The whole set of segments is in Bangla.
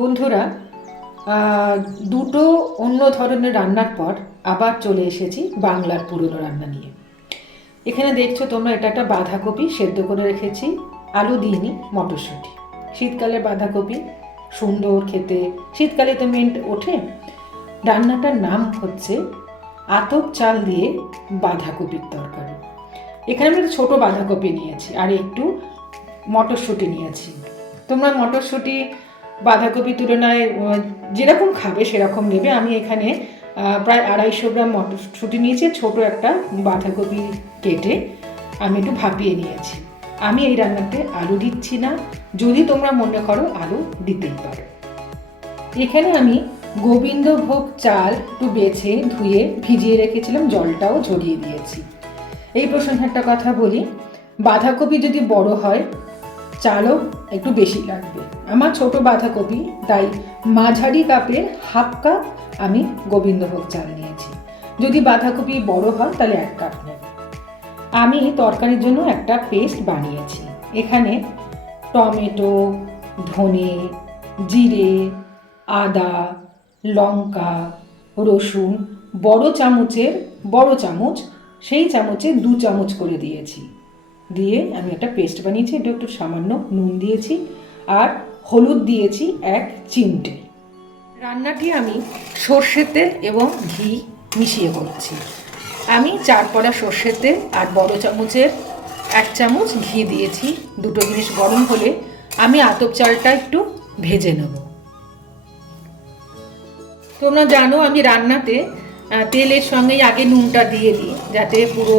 বন্ধুরা দুটো অন্য ধরনের রান্নার পর আবার চলে এসেছি বাংলার পুরনো রান্না নিয়ে। এখানে দেখছ তোমরা, এটা একটা বাঁধাকপি সেদ্ধ করে রেখেছি, আলু দিইনি, মটরশুঁটি। শীতকালে বাঁধাকপি, সুন্দর খেতে। শীতকালে তো মেন্ট ওঠে। রান্নাটার নাম হচ্ছে আতপ চাল দিয়ে বাঁধাকপির তরকারি। এখানে আমি ছোটো বাঁধাকপি নিয়েছি আর একটু মটরশুঁটি নিয়েছি। তোমরা মটরশুঁটি বাঁধাকপি তুলনায় যেরকম খাবে সেরকম নেবে। আমি এখানে প্রায় আড়াইশো গ্রাম মটরশুঁটি নিয়েছি, ছোট একটা বাঁধাকপি কেটে আমি একটু ভাপিয়ে নিয়েছি। আমি এই রান্নাতে আলু দিচ্ছি না। যদি তোমরা মনে করো, আলু দিতেই পারো। এখানে আমি গোবিন্দভোগ চাল একটু বেছে ধুয়ে ভিজিয়ে রেখেছিলাম, জলটাও ঝরিয়ে দিয়েছি। এই প্রসঙ্গে একটা কথা বলি, বাঁধাকপি যদি বড় হয় চালও একটু বেশি লাগবে। আমার ছোট বাঁধাকপি, তাই মাঝারি কাপের হাফ কাপ আমি গোবিন্দভোগ চাল নিয়েছি। যদি বাঁধাকপি বড় হয়, তাহলে এক কাপ নেব। আমি তরকারির জন্য একটা পেস্ট বানিয়েছি। এখানে টমেটো, ধনে, জিরে, আদা, লঙ্কা, রসুন, বড় চামচের, বড় চামচ, সেই চামচে দু চামচ করে দিয়েছি। দিয়ে আমি একটা পেস্ট বানিয়েছি, এটা একটু সামান্য নুন দিয়েছি আর হলুদ দিয়েছি এক চিমটে। রান্নাটি আমি সর্ষের তেল এবং ঘি মিশিয়ে করছি। আমি চার পড়া সর্ষের তেল আর বড় চামচের এক চামচ ঘি দিয়েছি। দুটো জিনিস গরম হলে আমি আতপ চালটা একটু ভেজে নেব। তোমরা জানো আমি রান্নাতে তেলের সঙ্গেই আগে নুনটা দিয়ে দিই, যাতে পুরো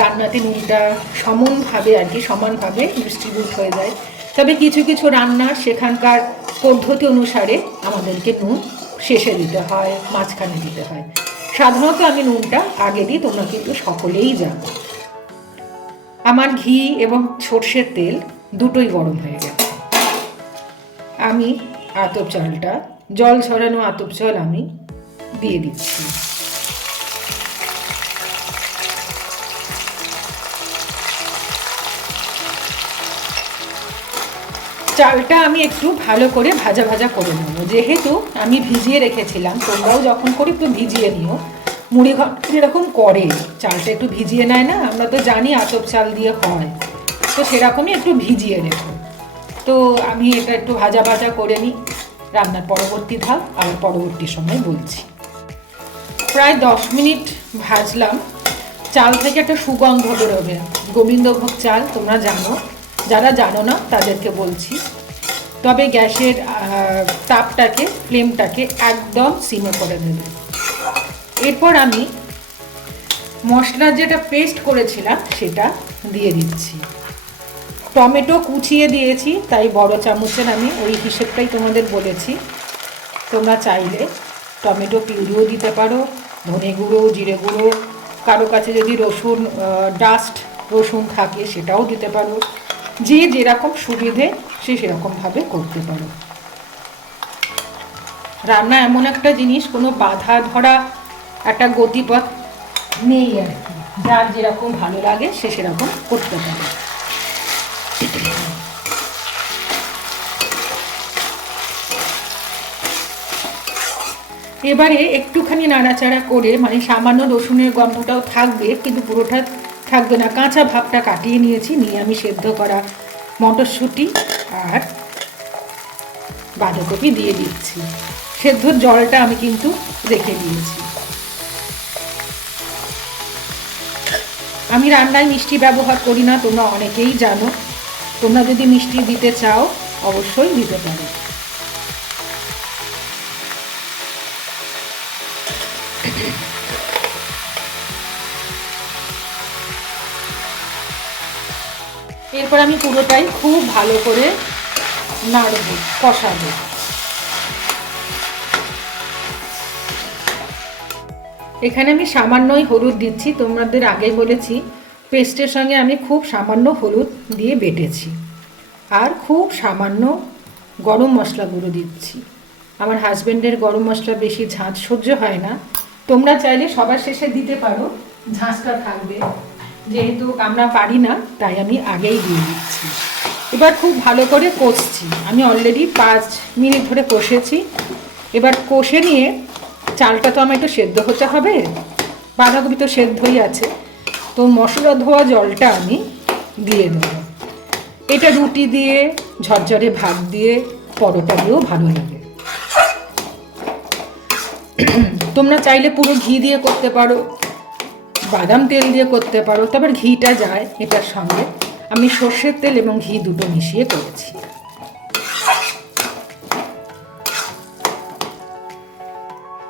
রান্নাতে নুনটা সমানভাবে আর কি, সমানভাবে ডিস্ট্রিবিউট হয়ে যায়। তবে কিছু কিছু রান্না সেখানকার পদ্ধতি অনুসারে আমাদেরকে নুন শেষে দিতে হয়, মাঝখানে দিতে হয়। সাধারণত আমি নুনটা আগে দিই, তোমরা কিন্তু সকলেই জানো। আমার ঘি এবং সর্ষের তেল দুটোই গরম হয়ে গেছে। আমি আতপ চালটা, জল ছড়ানো আতপ চাল আমি দিয়ে দিচ্ছি। চালটা আমি একটু ভালো করে ভাজা ভাজা করে নেব। যেহেতু আমি ভিজিয়ে রেখেছিলাম, তোমরাও যখন করে একটু ভিজিয়ে নিও। মুড়ি ঘর যেরকম করে, চালটা একটু ভিজিয়ে নেয় না? আমরা তো জানি আতপ চাল দিয়ে হয়। তো সেরকমই একটু ভিজিয়ে রেখো তো আমি এটা একটু ভাজা ভাজা করে নিই। রান্নার পরবর্তী ধাপ আর পরবর্তী সময় বলছি। প্রায় দশ মিনিট ভাজলাম। চাল থেকে একটা সুগন্ধ বেরোবে। গোবিন্দভোগ চাল, তোমরা জানো। যারা জানো না, তাদেরকে বলছি, তবে গ্যাসের তাপটাকে, ফ্লেমটাকে একদম সিমে করে দেবে এরপর আমি মশলার যেটা পেস্ট করেছিলাম, সেটা দিয়ে দিচ্ছি। টমেটো কুচিয়ে দিয়েছি, তাই বড় চামচের আমি ওই হিসেবটাই তোমাদের বলেছি। তোমরা চাইলে টমেটো পিউরিও দিতে পারো, ধনে গুঁড়ো, জিরে গুঁড়ো, কারও কাছে যদি রসুন ডাস্ট রসুন থাকে, সেটাও দিতে পারো। যে যেরকম সুবিধে সে সেরকমভাবে করতে পারো। রান্না এমন একটা জিনিস, কোনো বাধা ধরা, একটা গতিপথ নেই আর কি। যার যেরকম ভালো লাগে, সে সেরকম করতে পারে। এবারে একটুখানি নাড়াচাড়া করে মানে সামান্য রসুনের গন্ধটাও থাকবে, কিন্তু পুরোটা থাকবে না। কাঁচা ভাবটা কাটিয়ে নিয়েছি, নিয়ে আমি সেদ্ধ করা মটরশুঁটি আর বাঁধাকপি দিয়ে দিচ্ছি। সেদ্ধর জলটা আমি কিন্তু রেখে দিয়েছি। আমি রান্নায় মিষ্টি ব্যবহার করি না, তোমরা অনেকেই জানো। তোমরা যদি মিষ্টি দিতে চাও, অবশ্যই দিতে পারো। এরপর আমি পুরোটাই খুব ভালো করে নাড়ব, কষাবো। এখানে আমি সামান্যই হলুদ দিচ্ছি, তোমাদের আগেই বলেছি, পেস্টের সঙ্গে আমি খুব সামান্য হলুদ দিয়ে বেটেছি। আর খুব সামান্য গরম মশলা গুঁড়ো দিচ্ছি। আমার হাজব্যান্ডের গরম মশলা বেশি ঝাঁঝ সহ্য হয় না। তোমরা চাইলে সবার শেষে দিতে পারো ঝাঁঝটা থাকবে। যেহেতু আমরা পারি না, তাই আমি আগেই দিয়ে দিচ্ছি। এবার খুব ভালো করে কষছি। আমি অলরেডি পাঁচ মিনিট ধরে কষেছি। এবার কষে নিয়ে চালটা তো আমার একটু সেদ্ধ হতে হবে, বাঁধাকপি তো সেদ্ধই আছে। তো মশলা ধোয়া জলটা আমি দিয়ে দেবো। এটা রুটি দিয়ে, ঝরঝরে ভাত দিয়ে, পরোটা দিয়েও ভালো লাগে। তোমরা চাইলে পুরো ঘি দিয়ে করতে পারো। বাদাম তেল দিয়ে করতে পারো তারপর ঘিটা যায় এটার সঙ্গে। আমি সর্ষের তেল এবং ঘি দুটো মিশিয়ে করেছি।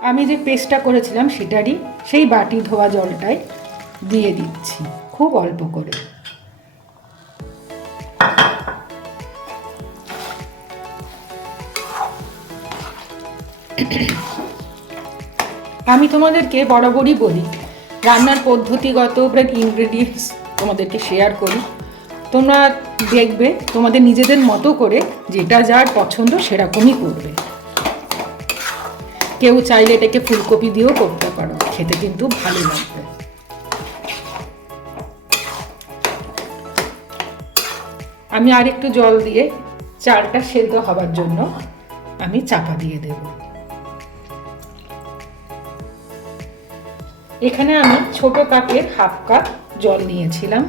আমি যে পেস্টটা করেছিলাম সেটারই সেই বাটি ধোয়া জলটাই দিয়ে দিচ্ছি, খুব অল্প করে। আমি তোমাদেরকে বরাবরই বলি রান্নার পদ্ধতিগত ইনগ্রেডিয়েন্টস তোমাদেরকে শেয়ার করি। তোমরা দেখবে তোমাদের নিজেদের মতো করে যেটা যার পছন্দ সেরকমই করবে। কেউ চাইলে এটাকে ফুলকপি দিয়েও করতে পারো, খেতে কিন্তু ভালো লাগবে। আমি আর একটু জল দিয়ে চালটা সেদ্ধ হবার জন্য আমি চাপা দিয়ে দেব। এখানে আমি ছোট কাপের হাফ কাপ জল নিয়েছিলাম।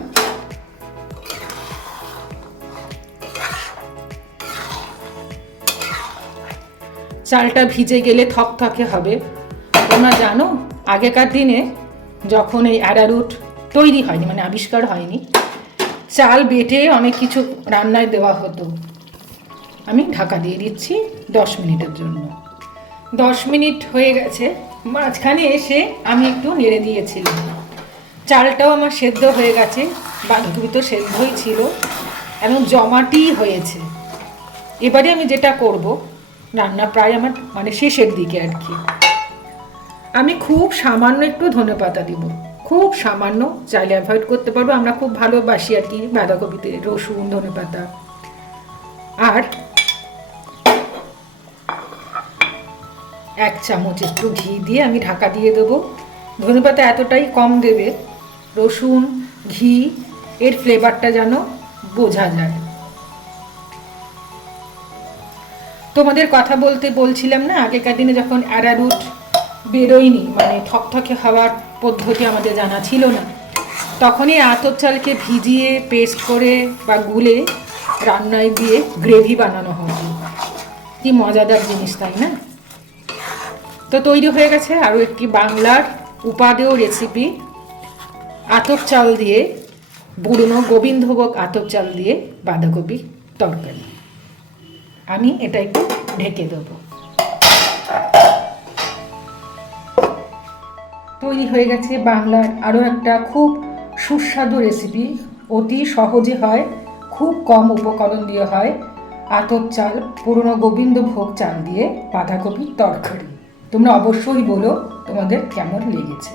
চালটা ভিজে গেলে থকথকে হবে। তোমরা জানো, আগেকার দিনে যখন এই অ্যারারুট তৈরি হয়নি মানে আবিষ্কার হয়নি, চাল বেটে অনেক কিছু রান্নায় দেওয়া হতো। আমি ঢাকা দিয়ে দিচ্ছি দশ মিনিটের জন্য। দশ মিনিট হয়ে গেছে মাঝখানে এসে আমি একটু নেড়ে দিয়েছিলাম। চালটাও আমার সেদ্ধ হয়ে গেছে বাঁধাকপি তো সেদ্ধই ছিল, এবং জমাটি হয়েছে। এবারে আমি যেটা করব, রান্না প্রায় আমার মানে শেষের দিকে আর কি। আমি খুব সামান্য একটু ধনে পাতা দিব। খুব সামান্য, চাইলে অ্যাভয়েড করতে পারব, আমরা খুব ভালোবাসি আর কি বাঁধাকপিতে রসুন ধনে পাতা আর এক চামচ একটু ঘি দিয়ে আমি ঢাকা দিয়ে দেবো। ধনে পাতা এতটাই কম দেবে, রসুন, ঘি, এর ফ্লেভারটা যেন বোঝা যায়। তোমাদের কথা বলতে বলছিলাম না, আগেকার দিনে যখন অ্যারারুট বেরোয়নি মানে থকথকে হওয়ার পদ্ধতি আমাদের জানা ছিল না, তখনই আতর চালকে ভিজিয়ে পেস্ট করে বা গুলে রান্নায় দিয়ে গ্রেভি বানানো হতো। কি মজাদার জিনিস, তাই না? তো তৈরি হয়ে গেছে আরও একটি বাংলার উপাদেয় রেসিপি আতপ চাল দিয়ে পুরনো গোবিন্দভোগ আতপ চাল দিয়ে বাঁধাকপি তরকারি। আমি এটা একটু ঢেকে দেবো। তৈরি হয়ে গেছে বাংলার আরও একটা খুব সুস্বাদু রেসিপি অতি সহজে হয়, খুব কম উপকরণ দিয়ে হয়। আতপ চাল, পুরনো গোবিন্দভোগ চাল দিয়ে বাঁধাকপির তরকারি। তোমরা অবশ্যই বলো তোমাদের কেমন লেগেছে।